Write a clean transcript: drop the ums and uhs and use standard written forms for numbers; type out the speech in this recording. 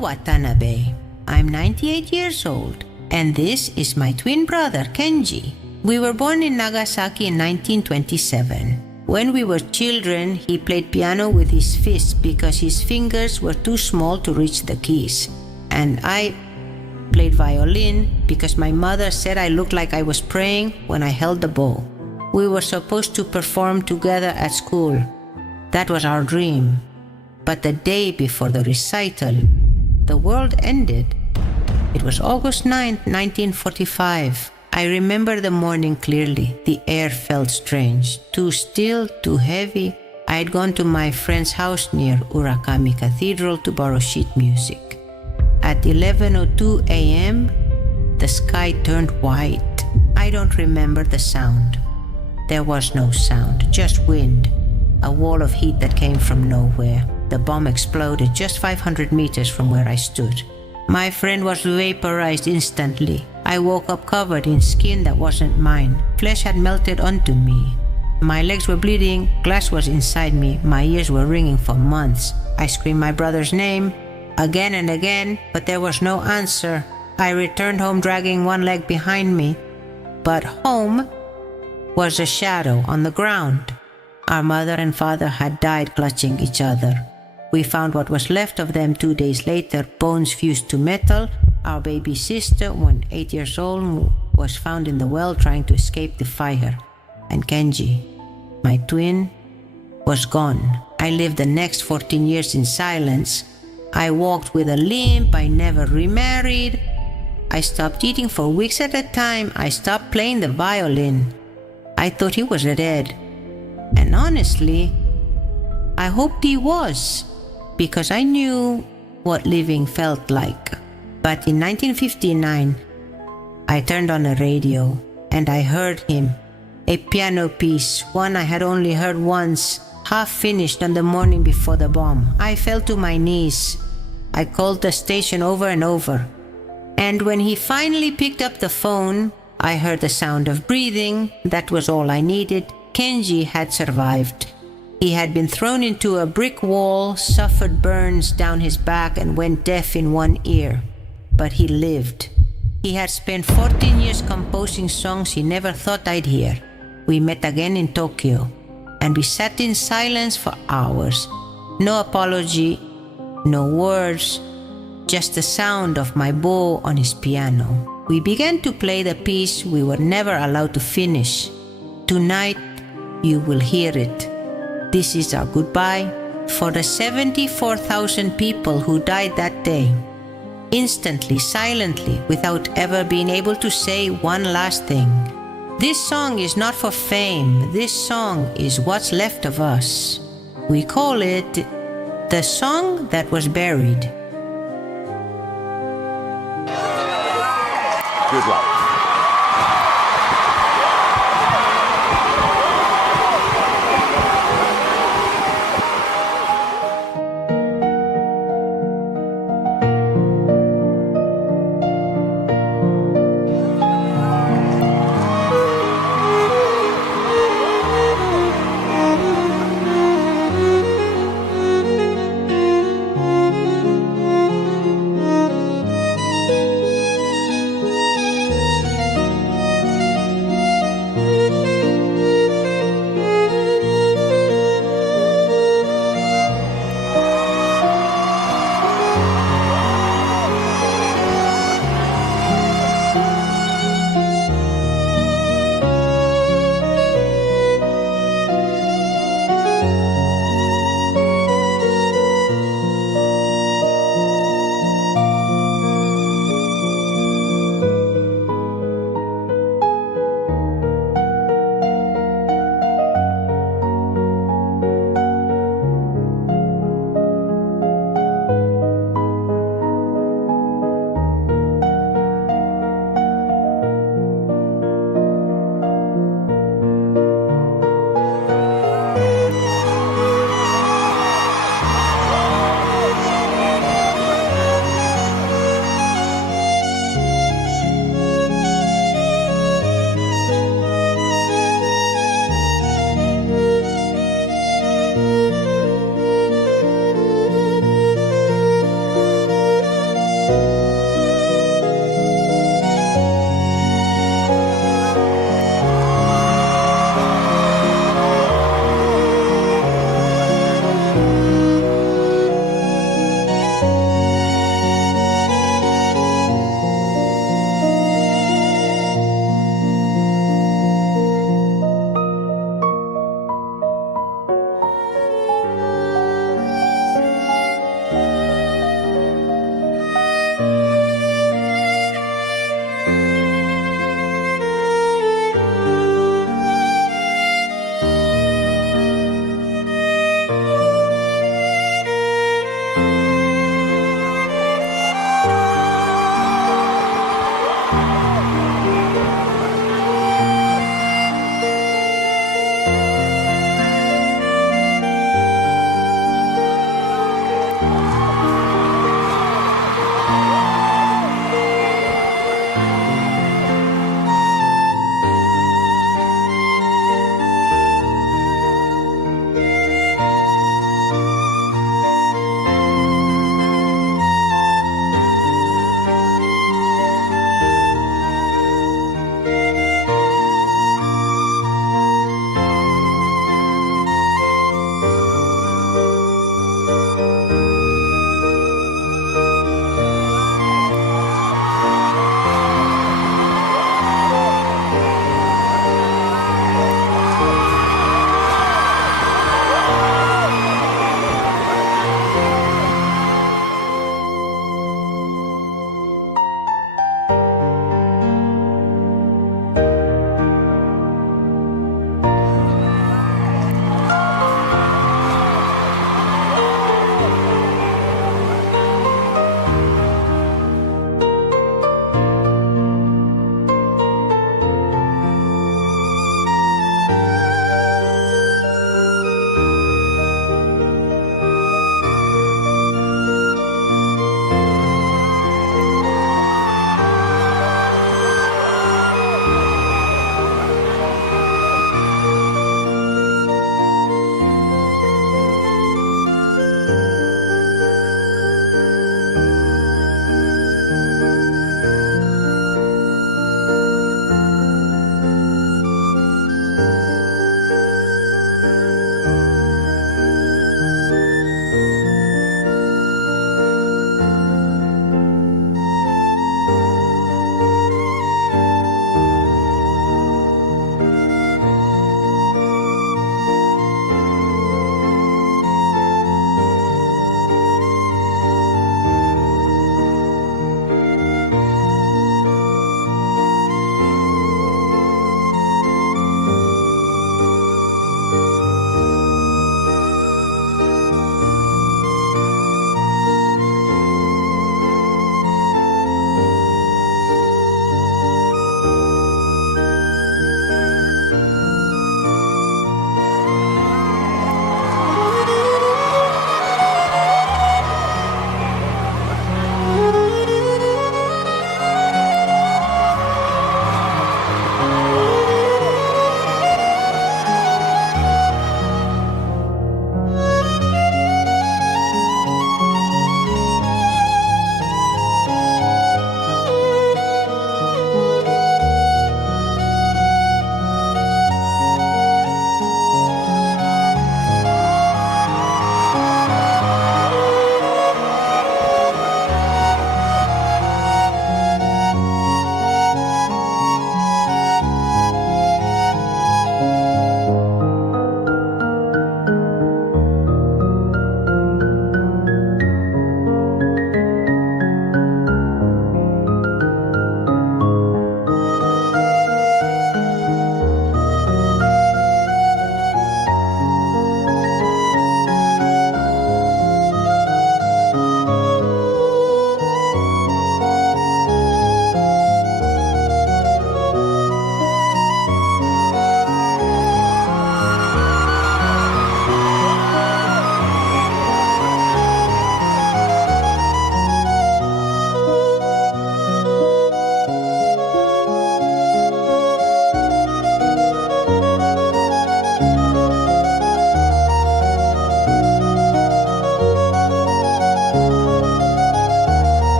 Watanabe. I'm 98 years old, and this is my twin brother, Kenji. We were born in Nagasaki in 1927. When we were children, he played piano with his fists because his fingers were too small to reach the keys. And I played violin because my mother said I looked like I was praying when I held the bow. We were supposed to perform together at school. That was our dream. But the day before the recital, the world ended. It was August 9th, 1945. I remember the morning clearly. The air felt strange, too still, too heavy. I had gone to my friend's house near Urakami Cathedral to borrow sheet music. At 11:02 a.m., the sky turned white. I don't remember the sound. There was no sound, just wind, a wall of heat that came from nowhere. The bomb exploded just 500 meters from where I stood. My friend was vaporized instantly. I woke up covered in skin that wasn't mine. Flesh had melted onto me. My legs were bleeding, glass was inside me, my ears were ringing for months. I screamed my brother's name again and again, but there was no answer. I returned home dragging one leg behind me. But home was a shadow on the ground. Our mother and father had died clutching each other. We found what was left of them 2 days later, bones fused to metal. Our baby sister, when 8 years old, was found in the well trying to escape the fire. And Kenji, my twin, was gone. I lived the next 14 years in silence. I walked with a limp. I never remarried. I stopped eating for weeks at a time. I stopped playing the violin. I thought he was dead. And honestly, I hoped he was, because I knew what living felt like. But in 1959, I turned on the radio and I heard him. A piano piece, one I had only heard once, half finished on the morning before the bomb. I fell to my knees. I called the station over and over. And when he finally picked up the phone, I heard the sound of breathing. That was all I needed. Kenji had survived. He had been thrown into a brick wall, suffered burns down his back, and went deaf in one ear. But he lived. He had spent 14 years composing songs he never thought I'd hear. We met again in Tokyo, and we sat in silence for hours. No apology, no words, just the sound of my bow on his piano. We began to play the piece we were never allowed to finish. Tonight, you will hear it. This is our goodbye for the 74,000 people who died that day. Instantly, silently, without ever being able to say one last thing. This song is not for fame. This song is what's left of us. We call it the song that was buried. Good luck.